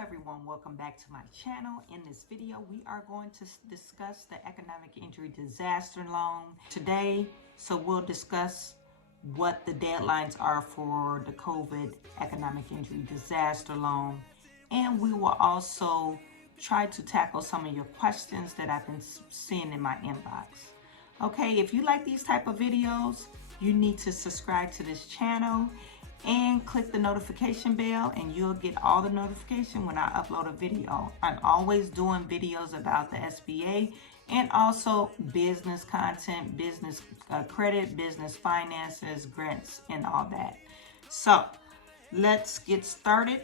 Everyone, welcome back to my channel. In this video, we are going to discuss the economic injury disaster loan today. So we'll discuss what the deadlines are for the COVID economic injury disaster loan. And we will also try to tackle some of your questions that I've been seeing in my inbox. Okay, if you like these type of videos, you need to subscribe to this channel and click the notification bell, and you'll get all the notification when I upload a video. I'm always doing videos about the SBA and also business content, business credit, business finances, grants, and all that. So let's get started.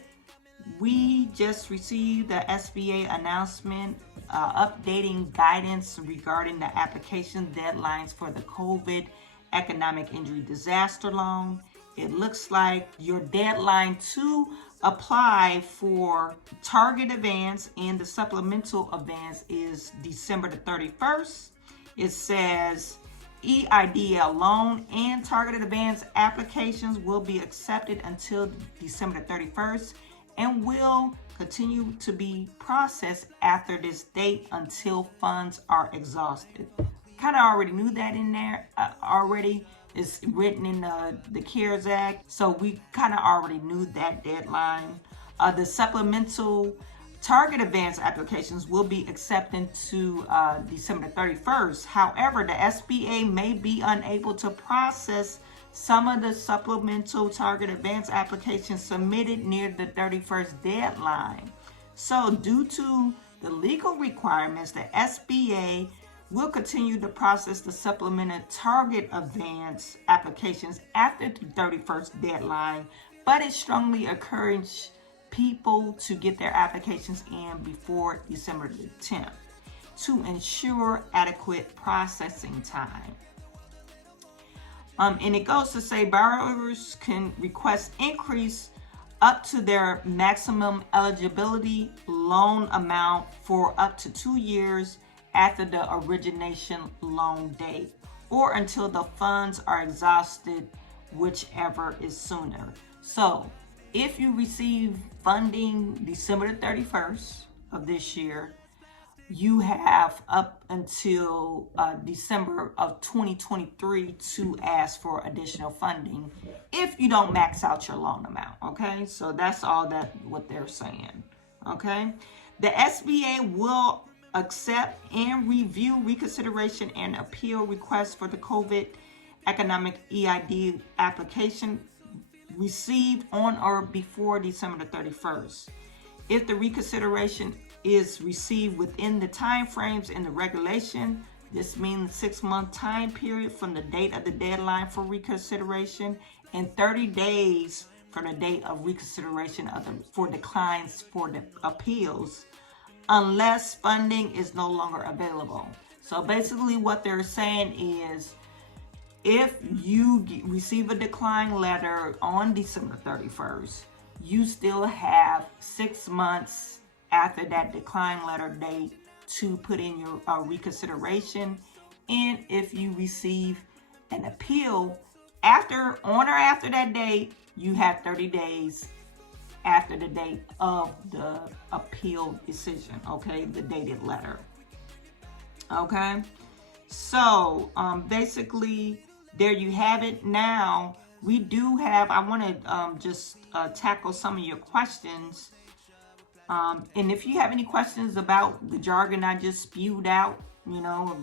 We just received the SBA announcement updating guidance regarding the application deadlines for the COVID economic injury disaster loan. It looks like your deadline to apply for target advance and the supplemental advance is December the 31st. It says Eidl loan and targeted advance applications will be accepted until December the 31st and will continue to be processed after this date until funds are exhausted. Kind of already knew that in there already. It's written in the CARES Act, so we kind of already knew that deadline. The supplemental target advance applications will be accepted to December 31st. However, the SBA may be unable to process some of the supplemental target advance applications submitted near the 31st deadline. So due to the legal requirements, the SBA will continue to process the supplemental target advance applications after the 31st deadline, but it strongly encourages people to get their applications in before December the 10th to ensure adequate processing time. And it goes to say borrowers can request increase up to their maximum eligibility loan amount for up to 2 years after the origination loan date or until the funds are exhausted, whichever is sooner. So if you receive funding December the 31st of this year, you have up until December of 2023 to ask for additional funding if you don't max out your loan amount. Okay, so that's all what they're saying. Okay, the SBA will accept and review reconsideration and appeal requests for the COVID economic EID application received on or before December the 31st. If the reconsideration is received within the time frames in the regulation, this means 6-month time period from the date of the deadline for reconsideration and 30 days from the date of reconsideration for declines for the appeals, unless funding is no longer available. So basically what they're saying is if you receive a decline letter on December 31st, you still have 6 months after that decline letter date to put in your reconsideration. And if you receive an appeal on or after that date, you have 30 days after the date of the appeal decision, okay, the dated letter. Okay, so basically there you have it. Now we do have, I want to just tackle some of your questions, and if you have any questions about the jargon I just spewed out, you know,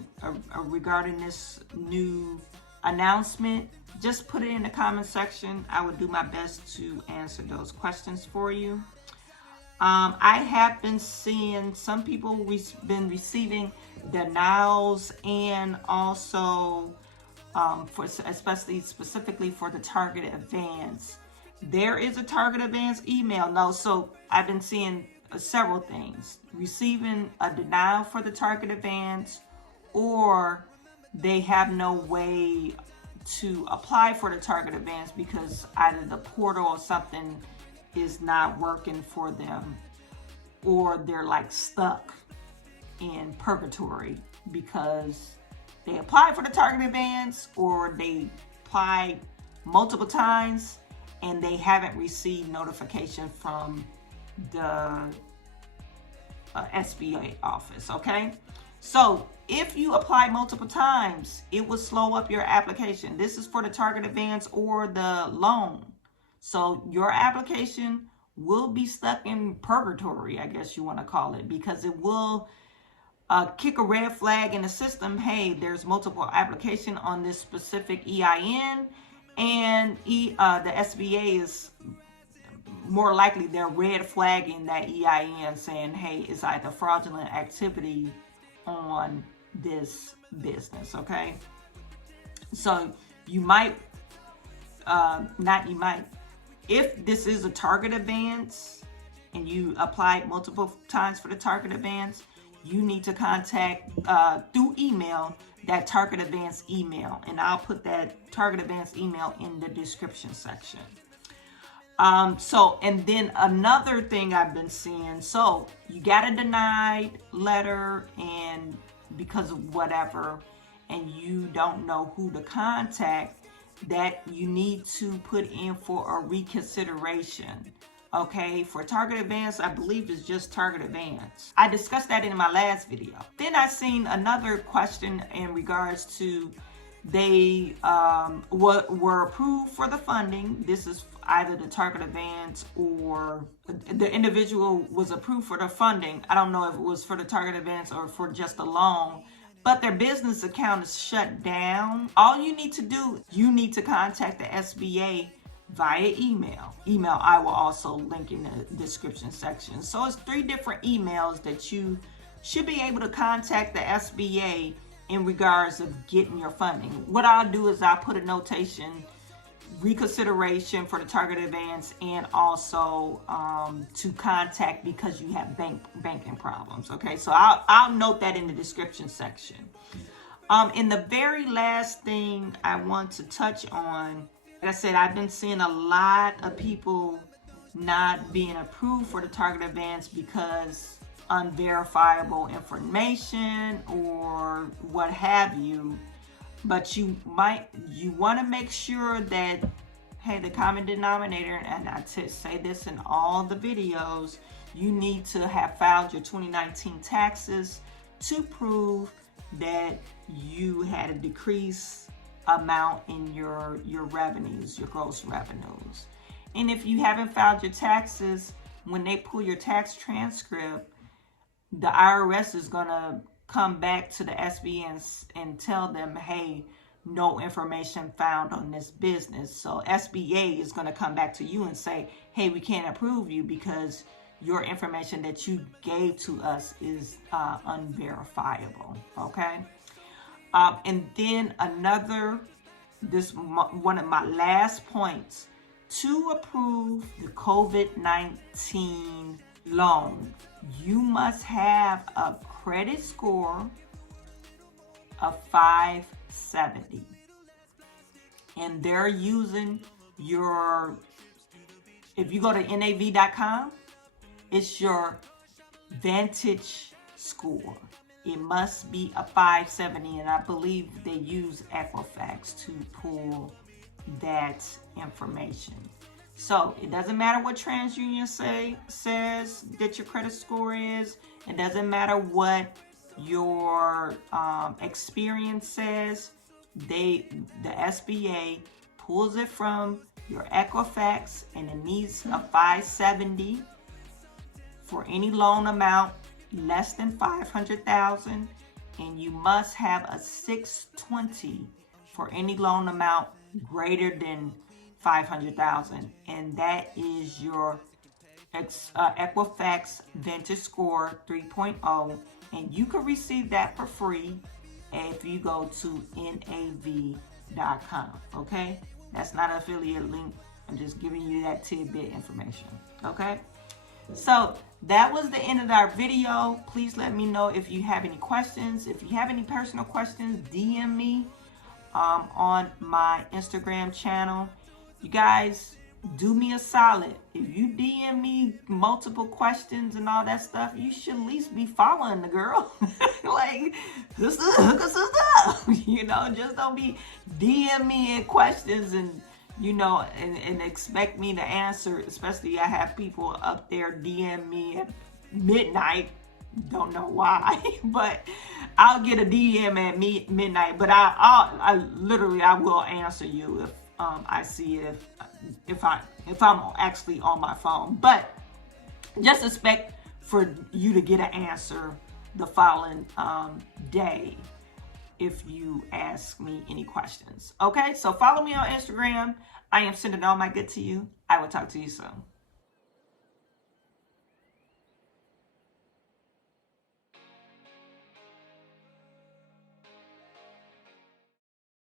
regarding this new announcement, just put it in the comment section. I would do my best to answer those questions for you. I have been seeing some people been receiving denials, and also specifically for the target advance. There is a target advance email. No, so I've been seeing several things: receiving a denial for the target advance, or they have no way to apply for the target advance because either the portal or something is not working for them, or they're like stuck in purgatory because they applied for the target advance, or they applied multiple times and they haven't received notification from the SBA office, okay? So if you apply multiple times, it will slow up your application. This is for the target advance or the loan. So your application will be stuck in purgatory, I guess you want to call it, because it will kick a red flag in the system. Hey, there's multiple application on this specific EIN, and the SBA is more likely they're red flagging that EIN, saying, hey, it's either fraudulent activity on this business, okay? So you might, if this is a target advance and you applied multiple times for the target advance, you need to contact through email that target advance email, and I'll put that target advance email in the description section. And then another thing I've been seeing, so you got a denied letter and because of whatever, and you don't know who to contact, that you need to put in for a reconsideration. Okay, for target advance, I believe it's just target advance. I discussed that in my last video. Then I seen another question in regards to they were approved for the funding. This is either the target advance or the individual was approved for the funding. I don't know if it was for the target advance or for just a loan, but their business account is shut down. All you need to do, you need to contact the SBA via email. I will also link in the description section. So it's 3 different emails that you should be able to contact the SBA in regards of getting your funding. What I'll do is I'll put a notation, reconsideration for the target advance, and also to contact because you have banking problems. Okay, so I'll note that in the description section. And the very last thing I want to touch on, like I said, I've been seeing a lot of people not being approved for the target advance because unverifiable information or what have you. But you want to make sure that, hey, the common denominator, and I say this in all the videos, you need to have filed your 2019 taxes to prove that you had a decreased amount in your revenues, your gross revenues. And if you haven't filed your taxes, when they pull your tax transcript, the IRS is going to come back to the SBA and tell them, hey, no information found on this business. So SBA is going to come back to you and say, hey, we can't approve you because your information that you gave to us is unverifiable. Okay. And then one of my last points, to approve the COVID-19 loan, you must have a credit score of 570. And they're using if you go to nav.com, it's your Vantage score. It must be a 570, and I believe they use Equifax to pull that information. So it doesn't matter what TransUnion says that your credit score is. It doesn't matter what your experience says. The SBA pulls it from your Equifax, and it needs a 570 for any loan amount less than $500,000, and you must have a 620 for any loan amount greater than $500,000, and that is your Equifax Vantage Score 3.0, and you can receive that for free if you go to nav.com. Okay, that's not an affiliate link. I'm just giving you that tidbit information. Okay, so that was the end of our video. Please let me know if you have any questions. If you have any personal questions, DM me on my Instagram channel. You guys, do me a solid. If you DM me multiple questions and all that stuff, you should at least be following the girl. Like, hook us up. You know, just don't be DM me questions and you know, and expect me to answer. Especially I have people up there DM me at midnight. Don't know why, but I'll get a DM at midnight. But I literally I will answer you if I see it, if I'm actually on my phone. But just expect for you to get an answer the following day if you ask me any questions. Okay, so follow me on Instagram. I am sending all my good to you. I will talk to you soon.